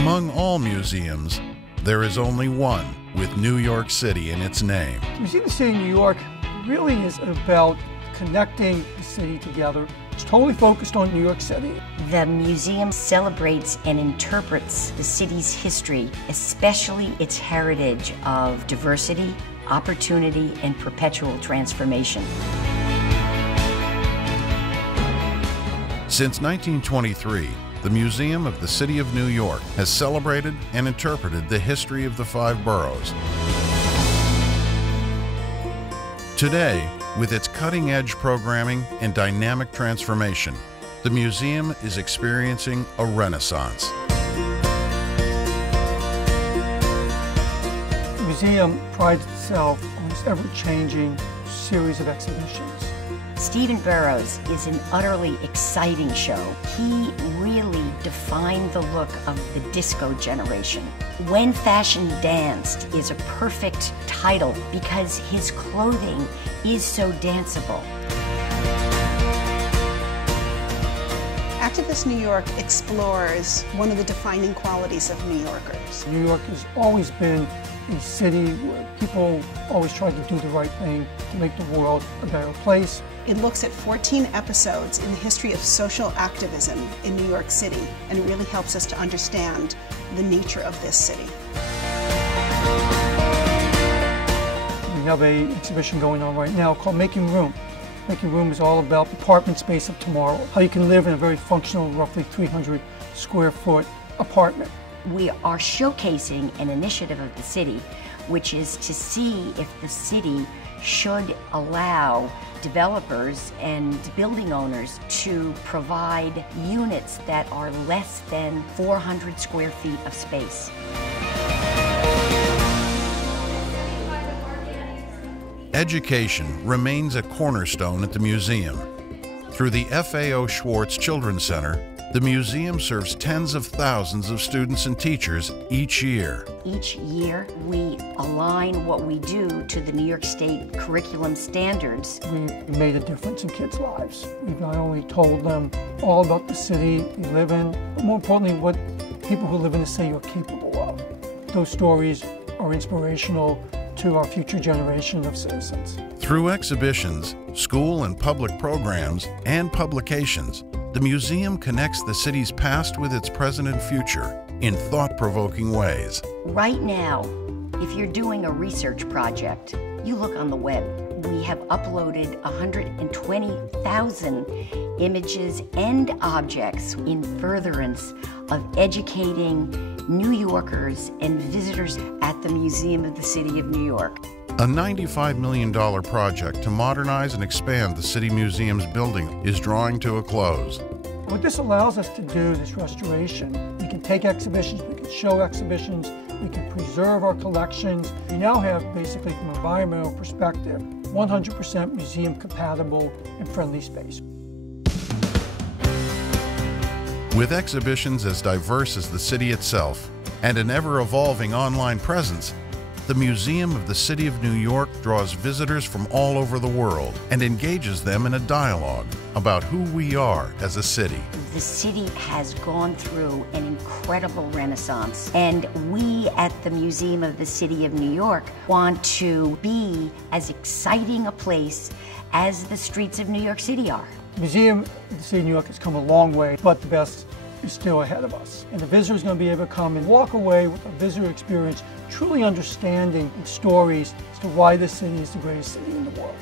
Among all museums, there is only one with New York City in its name. The Museum of the City of New York really is about connecting the city together. It's totally focused on New York City. The museum celebrates and interprets the city's history, especially its heritage of diversity, opportunity, and perpetual transformation. Since 1923, the Museum of the City of New York has celebrated and interpreted the history of the 5 boroughs. Today, with its cutting-edge programming and dynamic transformation, the museum is experiencing a renaissance. The museum prides itself on its ever-changing series of exhibitions. Stephen Burrows is an utterly exciting show. He really defined the look of the disco generation. When Fashion Danced is a perfect title because his clothing is so danceable. Activist New York explores one of the defining qualities of New Yorkers. New York has always been a city where people always try to do the right thing to make the world a better place. It looks at 14 episodes in the history of social activism in New York City, and it really helps us to understand the nature of this city. We have an exhibition going on right now called Making Room. Making Room is all about the apartment space of tomorrow, how you can live in a very functional, roughly 300 square foot apartment. We are showcasing an initiative of the city, which is to see if the city should allow developers and building owners to provide units that are less than 400 square feet of space. Education remains a cornerstone at the museum. Through the F.A.O. Schwartz Children's Center, the museum serves tens of thousands of students and teachers each year. Each year, we align what we do to the New York State curriculum standards. We made a difference in kids' lives. We've not only told them all about the city they live in, but more importantly, what people who live in the city are capable of. Those stories are inspirational to our future generation of citizens. Through exhibitions, school and public programs, and publications, the museum connects the city's past with its present and future in thought-provoking ways. Right now, if you're doing a research project, you look on the web. We have uploaded 120,000 images and objects in furtherance of educating New Yorkers and visitors at the Museum of the City of New York. A $95 million project to modernize and expand the City Museum's building is drawing to a close. What this allows us to do, this restoration, we can take exhibitions, we can show exhibitions, we can preserve our collections. We now have, basically from an environmental perspective, 100% museum compatible and friendly space. With exhibitions as diverse as the city itself and an ever-evolving online presence, the Museum of the City of New York draws visitors from all over the world and engages them in a dialogue about who we are as a city. The city has gone through an incredible renaissance, and we at the Museum of the City of New York want to be as exciting a place as the streets of New York City are. The Museum of the City of New York has come a long way, but the best is still ahead of us. And the visitor is going to be able to come and walk away with a visitor experience, truly understanding stories as to why this city is the greatest city in the world.